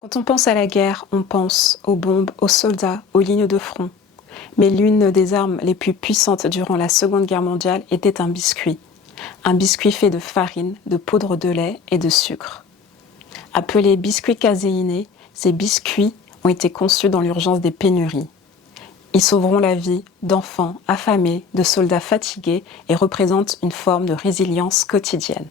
Quand on pense à la guerre, on pense aux bombes, aux soldats, aux lignes de front. Mais l'une des armes les plus puissantes durant la Seconde Guerre mondiale était un biscuit. Un biscuit fait de farine, de poudre de lait et de sucre. Appelés biscuits caséinés, ces biscuits ont été conçus dans l'urgence des pénuries. Ils sauveront la vie d'enfants affamés, de soldats fatigués et représentent une forme de résilience quotidienne.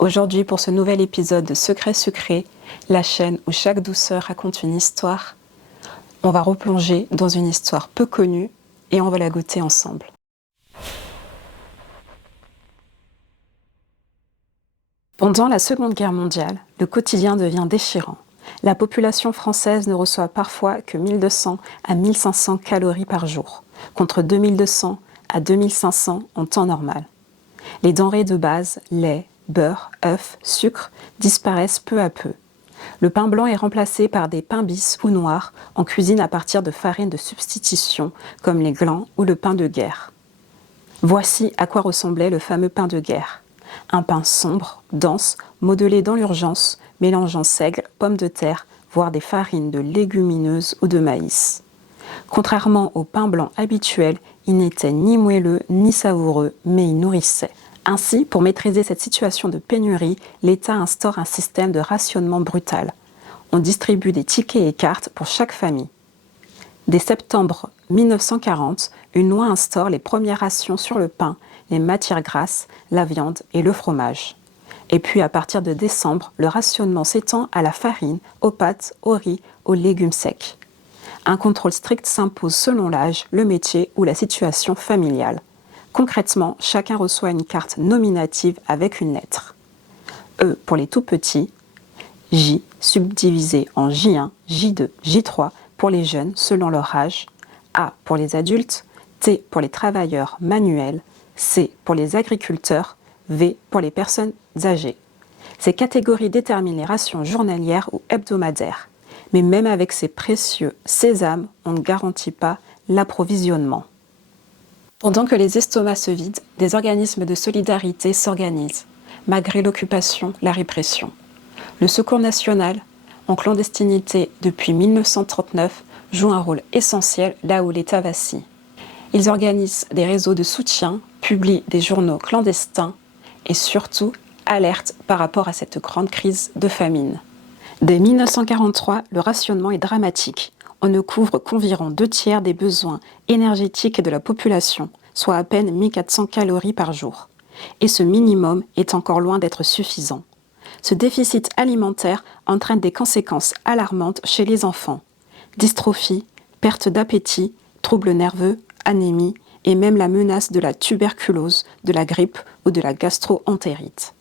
Aujourd'hui, pour ce nouvel épisode de Secrets Sucrés, la chaîne où chaque douceur raconte une histoire, on va replonger dans une histoire peu connue et on va la goûter ensemble. Pendant la Seconde Guerre mondiale, le quotidien devient déchirant. La population française ne reçoit parfois que 1200 à 1500 calories par jour, contre 2200 à 2500 en temps normal. Les denrées de base, lait, beurre, œufs, sucre, disparaissent peu à peu. Le pain blanc est remplacé par des pains bis ou noirs en cuisine à partir de farines de substitution comme les glands ou le pain de guerre. Voici à quoi ressemblait le fameux pain de guerre. Un pain sombre, dense, modelé dans l'urgence, mélangeant seigle, pommes de terre, voire des farines de légumineuses ou de maïs. Contrairement au pain blanc habituel, il n'était ni moelleux ni savoureux, mais il nourrissait. Ainsi, pour maîtriser cette situation de pénurie, l'État instaure un système de rationnement brutal. On distribue des tickets et cartes pour chaque famille. Dès septembre 1940, une loi instaure les premières rations sur le pain, les matières grasses, la viande et le fromage. Et puis à partir de décembre, le rationnement s'étend à la farine, aux pâtes, au riz, aux légumes secs. Un contrôle strict s'impose selon l'âge, le métier ou la situation familiale. Concrètement, chacun reçoit une carte nominative avec une lettre. E pour les tout petits, J subdivisé en J1, J2, J3 pour les jeunes selon leur âge, A pour les adultes, T pour les travailleurs manuels, C pour les agriculteurs, V pour les personnes âgées. Ces catégories déterminent les rations journalières ou hebdomadaires. Mais même avec ces précieux sésames, on ne garantit pas l'approvisionnement. Pendant que les estomacs se vident, des organismes de solidarité s'organisent, malgré l'occupation, la répression. Le Secours national, en clandestinité depuis 1939, joue un rôle essentiel là où l'État vacille. Ils organisent des réseaux de soutien, publient des journaux clandestins et surtout alertent par rapport à cette grande crise de famine. Dès 1943, le rationnement est dramatique. On ne couvre qu'environ 2/3 des besoins énergétiques de la population, soit à peine 1400 calories par jour. Et ce minimum est encore loin d'être suffisant. Ce déficit alimentaire entraîne des conséquences alarmantes chez les enfants. Dystrophie, perte d'appétit, troubles nerveux, anémie et même la menace de la tuberculose, de la grippe ou de la gastro-entérite.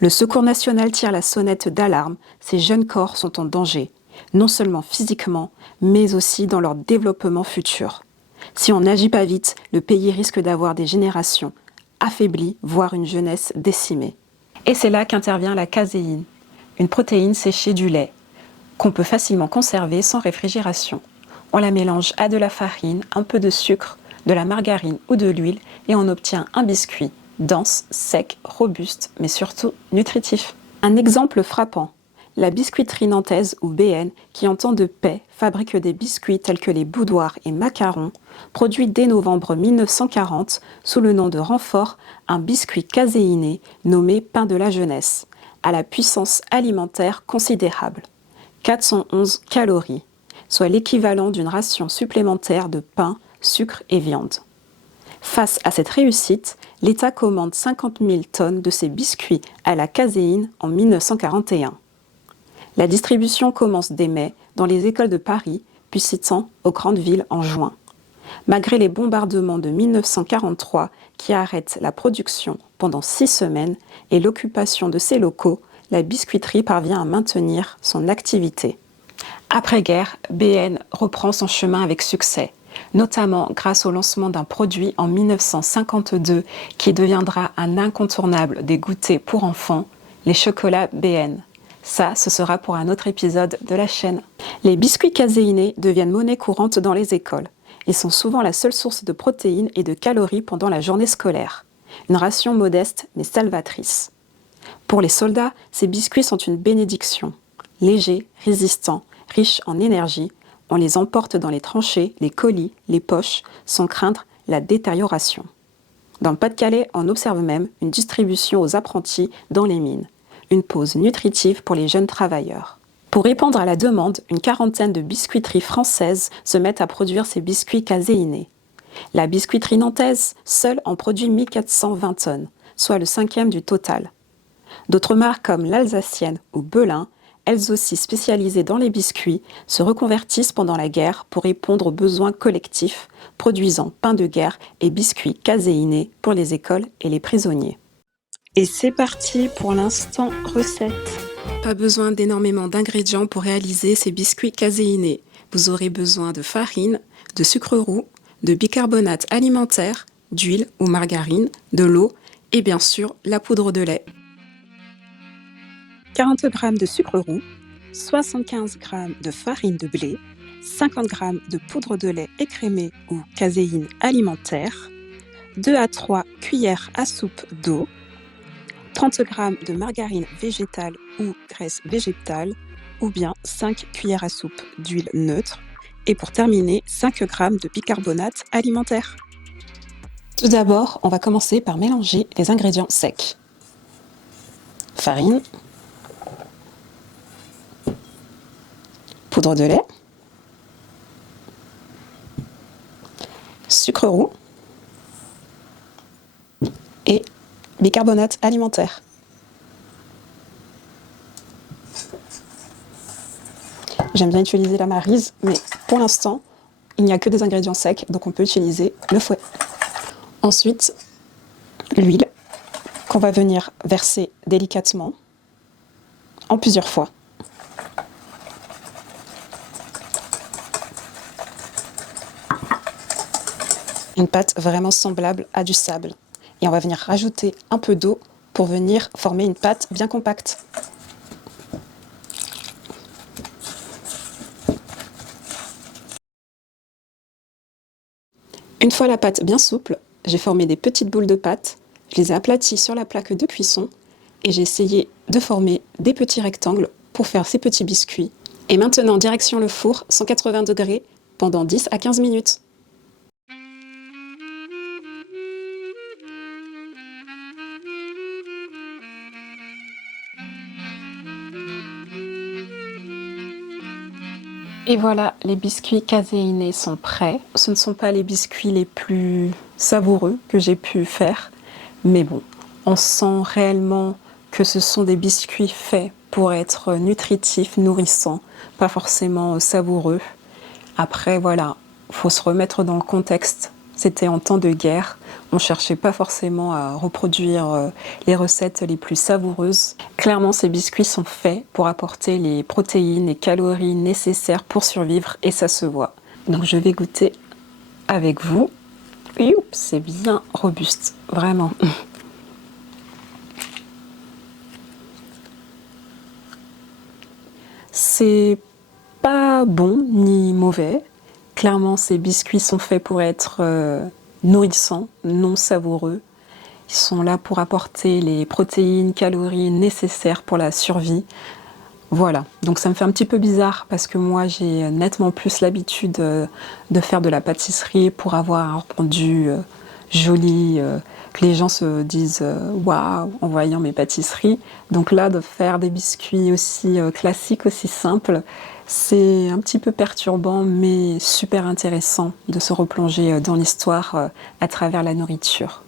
Le Secours national tire la sonnette d'alarme, ces jeunes corps sont en danger, non seulement physiquement, mais aussi dans leur développement futur. Si on n'agit pas vite, le pays risque d'avoir des générations affaiblies, voire une jeunesse décimée. Et c'est là qu'intervient la caséine, une protéine séchée du lait, qu'on peut facilement conserver sans réfrigération. On la mélange à de la farine, un peu de sucre, de la margarine ou de l'huile et on obtient un biscuit dense, sec, robuste, mais surtout nutritif. Un exemple frappant, la biscuiterie nantaise ou BN, qui entend de paix, fabrique des biscuits tels que les boudoirs et macarons, produit dès novembre 1940, sous le nom de renfort, un biscuit caséiné nommé pain de la jeunesse, à la puissance alimentaire considérable. 411 calories, soit l'équivalent d'une ration supplémentaire de pain, sucre et viande. Face à cette réussite, l'État commande 50 000 tonnes de ces biscuits à la caséine en 1941. La distribution commence dès mai dans les écoles de Paris, puis s'étend aux grandes villes en juin. Malgré les bombardements de 1943 qui arrêtent la production pendant 6 semaines et l'occupation de ces locaux, la biscuiterie parvient à maintenir son activité. Après-guerre, BN reprend son chemin avec succès, notamment grâce au lancement d'un produit en 1952 qui deviendra un incontournable des goûters pour enfants, les chocolats BN. Ça, ce sera pour un autre épisode de la chaîne. Les biscuits caséinés deviennent monnaie courante dans les écoles. Ils sont souvent la seule source de protéines et de calories pendant la journée scolaire. Une ration modeste mais salvatrice. Pour les soldats, ces biscuits sont une bénédiction. légers, résistants, riches en énergie, on les emporte dans les tranchées, les colis, les poches, sans craindre la détérioration. Dans le Pas-de-Calais, on observe même une distribution aux apprentis dans les mines, une pause nutritive pour les jeunes travailleurs. Pour répondre à la demande, une quarantaine de biscuiteries françaises se mettent à produire ces biscuits caséinés. La biscuiterie nantaise, seule, en produit 1420 tonnes, soit le 5e du total. D'autres marques comme l'Alsacienne ou Belin, elles aussi spécialisées dans les biscuits, se reconvertissent pendant la guerre pour répondre aux besoins collectifs, produisant pain de guerre et biscuits caséinés pour les écoles et les prisonniers. Et c'est parti pour l'instant recette. Pas besoin d'énormément d'ingrédients pour réaliser ces biscuits caséinés. Vous aurez besoin de farine, de sucre roux, de bicarbonate alimentaire, d'huile ou margarine, de l'eau et bien sûr la poudre de lait. 40 g de sucre roux, 75 g de farine de blé, 50 g de poudre de lait écrémée ou caséine alimentaire, 2 à 3 cuillères à soupe d'eau, 30 g de margarine végétale ou graisse végétale, ou bien 5 cuillères à soupe d'huile neutre, et pour terminer, 5 g de bicarbonate alimentaire. Tout d'abord, on va commencer par mélanger les ingrédients secs. Farine, poudre de lait, sucre roux et bicarbonate alimentaire. J'aime bien utiliser la maryse, mais pour l'instant, il n'y a que des ingrédients secs, donc on peut utiliser le fouet. Ensuite, l'huile qu'on va venir verser délicatement en plusieurs fois. Une pâte vraiment semblable à du sable. Et on va venir rajouter un peu d'eau pour venir former une pâte bien compacte. Une fois la pâte bien souple, j'ai formé des petites boules de pâte, je les ai aplaties sur la plaque de cuisson et j'ai essayé de former des petits rectangles pour faire ces petits biscuits. Et maintenant, direction le four, 180 degrés, pendant 10 à 15 minutes. Et voilà, les biscuits caséinés sont prêts. Ce ne sont pas les biscuits les plus savoureux que j'ai pu faire, mais bon, on sent réellement que ce sont des biscuits faits pour être nutritifs, nourrissants, pas forcément savoureux. Après, voilà, il faut se remettre dans le contexte. C'était en temps de guerre, on ne cherchait pas forcément à reproduire les recettes les plus savoureuses. Clairement, ces biscuits sont faits pour apporter les protéines, les calories nécessaires pour survivre et ça se voit. Donc je vais goûter avec vous. C'est bien robuste, vraiment. C'est pas bon ni mauvais. Clairement, ces biscuits sont faits pour être nourrissants, non savoureux. Ils sont là pour apporter les protéines, calories nécessaires pour la survie. Voilà, donc ça me fait un petit peu bizarre parce que moi j'ai nettement plus l'habitude de faire de la pâtisserie pour avoir un rendu joli, que les gens se disent waouh en voyant mes pâtisseries. Donc là, de faire des biscuits aussi classiques, aussi simples, c'est un petit peu perturbant mais super intéressant de se replonger dans l'histoire à travers la nourriture.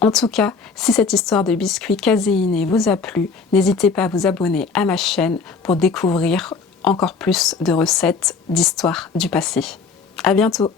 En tout cas, si cette histoire de biscuits caséinés vous a plu, n'hésitez pas à vous abonner à ma chaîne pour découvrir encore plus de recettes d'histoires du passé. À bientôt!